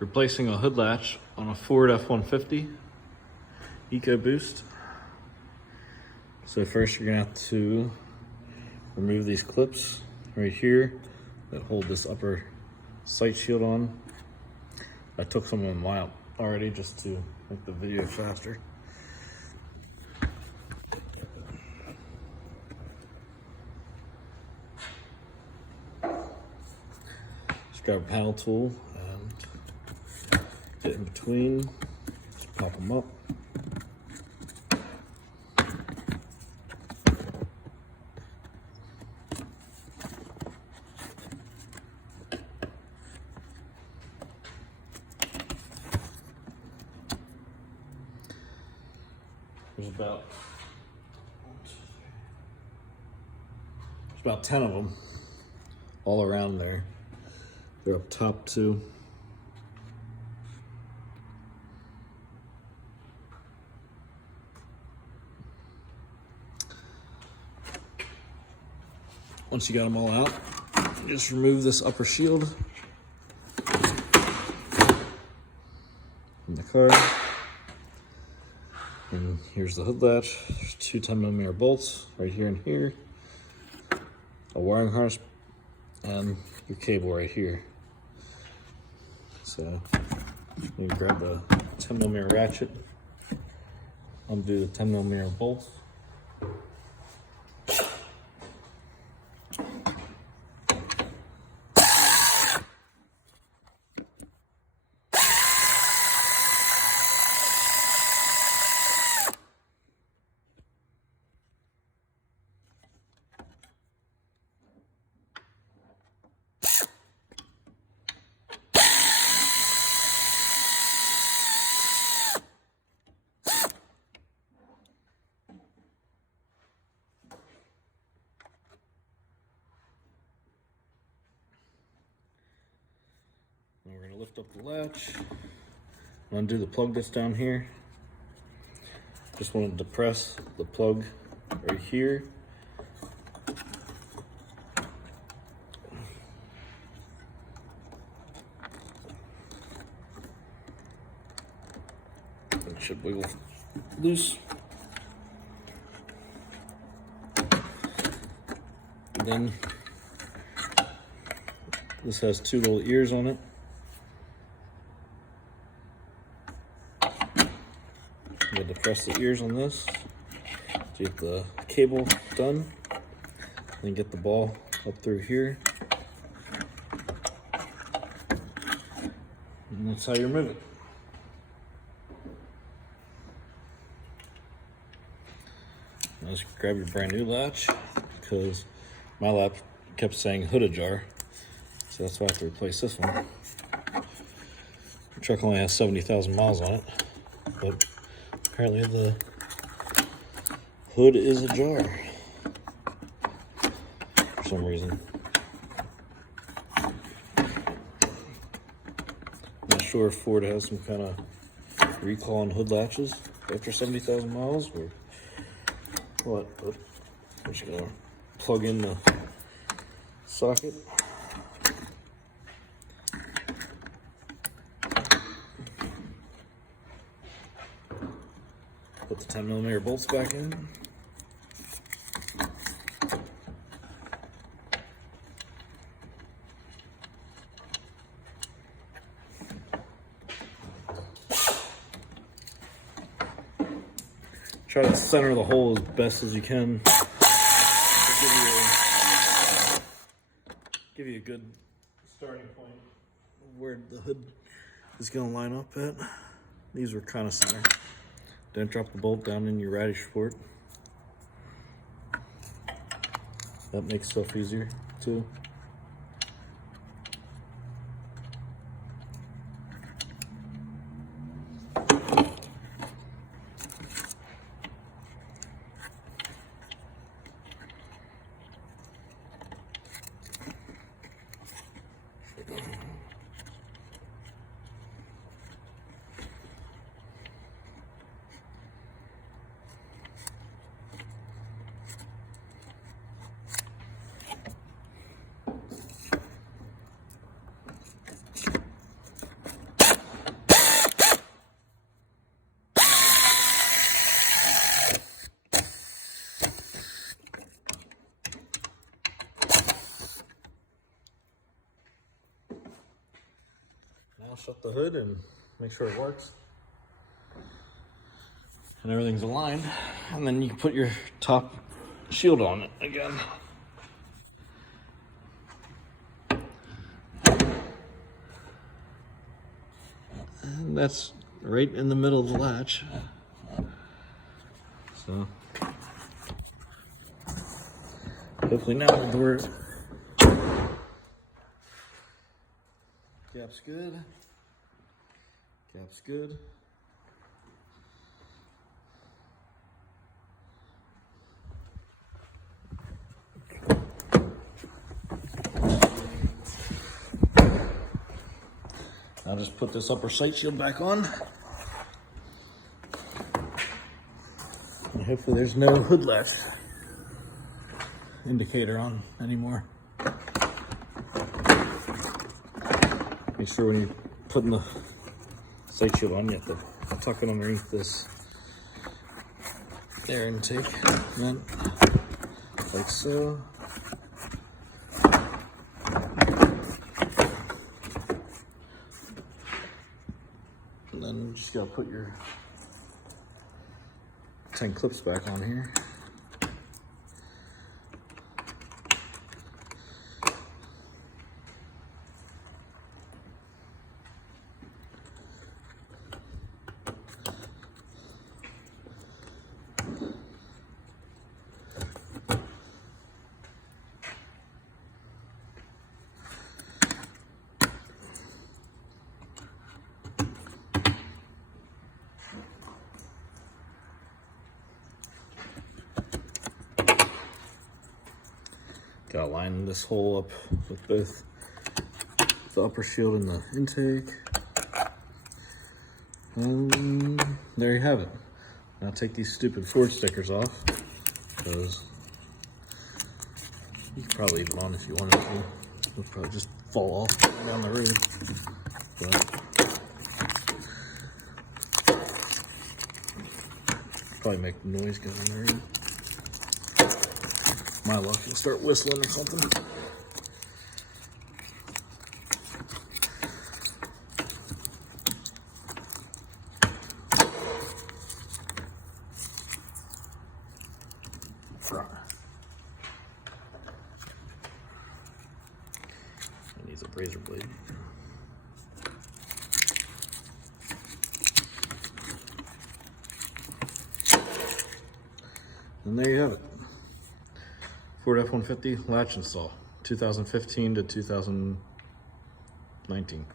Replacing a hood latch on a Ford F-150 EcoBoost. So first you're gonna have to remove these clips right here that hold this upper sight shield on. I took some of them out already just to make the video faster. Just grab a panel tool and get in between, just pop them up. There's about 10 of them all around there. They're up top too. Once you got them all out, just remove this upper shield from the car. And here's the hood latch. There's two 10mm bolts right here and here, a wiring harness, and your cable right here. So you can grab the 10mm ratchet, undo the 10mm bolts. And we're going to lift up the latch, undo the plug that's down here. Just want to depress the plug right here. It should wiggle loose. And then this has two little ears on it. I'm going to depress the ears on this to get the cable done, then get the ball up through here, and that's how you remove it. Now just grab your brand new latch, because my latch kept saying hood ajar, so that's why I have to replace this one. The truck only has 70,000 miles on it, but apparently the hood is ajar for some reason. Not sure if Ford has some kind of recall on hood latches after 70,000 miles or what, but I'm just gonna plug in the socket. Put the 10mm bolts back in. Try to center the hole as best as you can. Give you a good starting point of where the hood is going to line up at. These were kind of center. Don't drop the bolt down in your radish port. That makes stuff easier too. Now shut the hood and make sure it works. And everything's aligned. And then you can put your top shield on it again. And that's right in the middle of the latch. So hopefully now the door cap's good. Cap's good. I'll just put this upper sight shield back on. And hopefully there's no hood latch indicator on anymore. Make sure when you're putting the sight shield on, you have to tuck it underneath this air intake. And then, like so. And then you just gotta put your 10 clips back on here. Gotta line this hole up with both the upper shield and the intake. And there you have it. Now take these stupid Ford stickers off, because you could probably leave them on if you wanted to. It'll probably just fall off down the road. But probably make noise going in the road. My luck, you'll start whistling or something. It needs a razor blade. And there you have it. Ford F-150 latch install, 2015 to 2019.